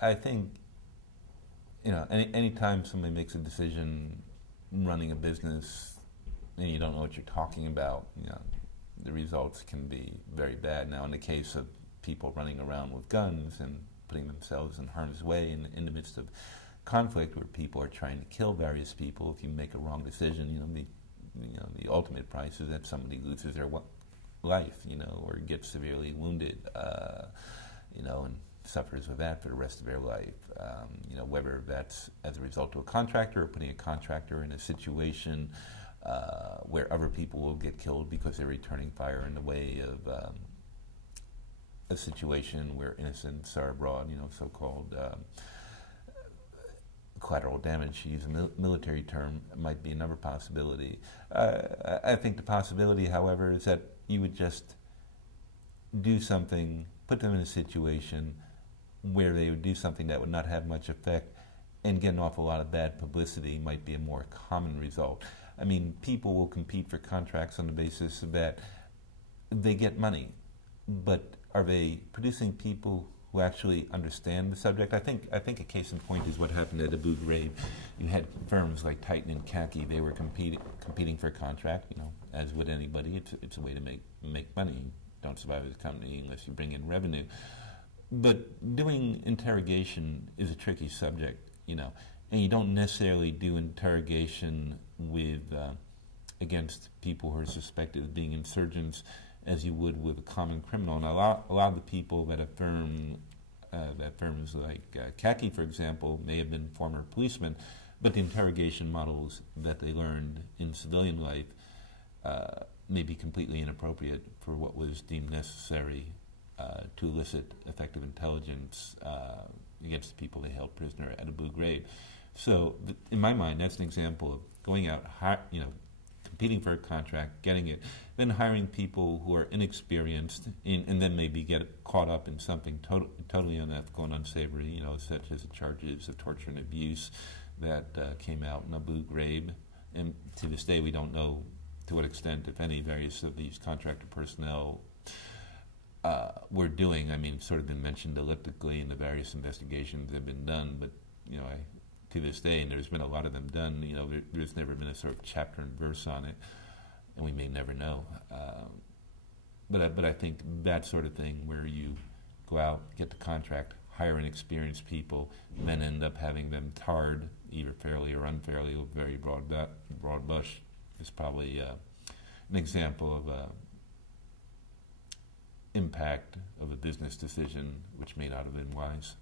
I think, any time somebody makes a decision running a business and you don't know what you're talking about, the results can be very bad. Now, in the case of people running around with guns and putting themselves in harm's way in the midst of conflict where people are trying to kill various people, if you make a wrong decision, the ultimate price is that somebody loses their life, or gets severely wounded, and suffers with that for the rest of their life. Whether that's as a result of a contractor or putting a contractor in a situation where other people will get killed because they're returning fire in the way of a situation where innocents are abroad, so-called collateral damage, to use a military term, might be another possibility. I think the possibility, however, is that you would just do something, put them in a situation where they would do something that would not have much effect and get an awful lot of bad publicity might be a more common result. I mean, people will compete for contracts on the basis that they get money, but are they producing people who actually understand the subject? I think a case in point is what happened at Abu Ghraib. You had firms like Titan and Khaki. They were competing for a contract. As would anybody. It's a way to make money. You don't survive as a company unless you bring in revenue. But doing interrogation is a tricky subject, and you don't necessarily do interrogation with against people who are suspected of being insurgents as you would with a common criminal. And a lot of the people that firms like Khaki, for example, may have been former policemen, but the interrogation models that they learned in civilian life may be completely inappropriate for what was deemed necessary to elicit effective intelligence against the people they held prisoner at Abu Ghraib. So, in my mind, that's an example of going out, competing for a contract, getting it, then hiring people who are inexperienced, and then maybe get caught up in something totally unethical and unsavory, such as the charges of torture and abuse that came out in Abu Ghraib. And to this day, we don't know to what extent, if any, various of these contractor personnel were doing. I mean, it's sort of been mentioned elliptically in the various investigations that have been done, but, to this day, and there's been a lot of them done, there's never been a sort of chapter and verse on it, and we may never know. But I think that sort of thing where you go out, get the contract, hire inexperienced people, and then end up having them tarred, either fairly or unfairly, with very broad brush, is probably an example of impact of a business decision which may not have been wise.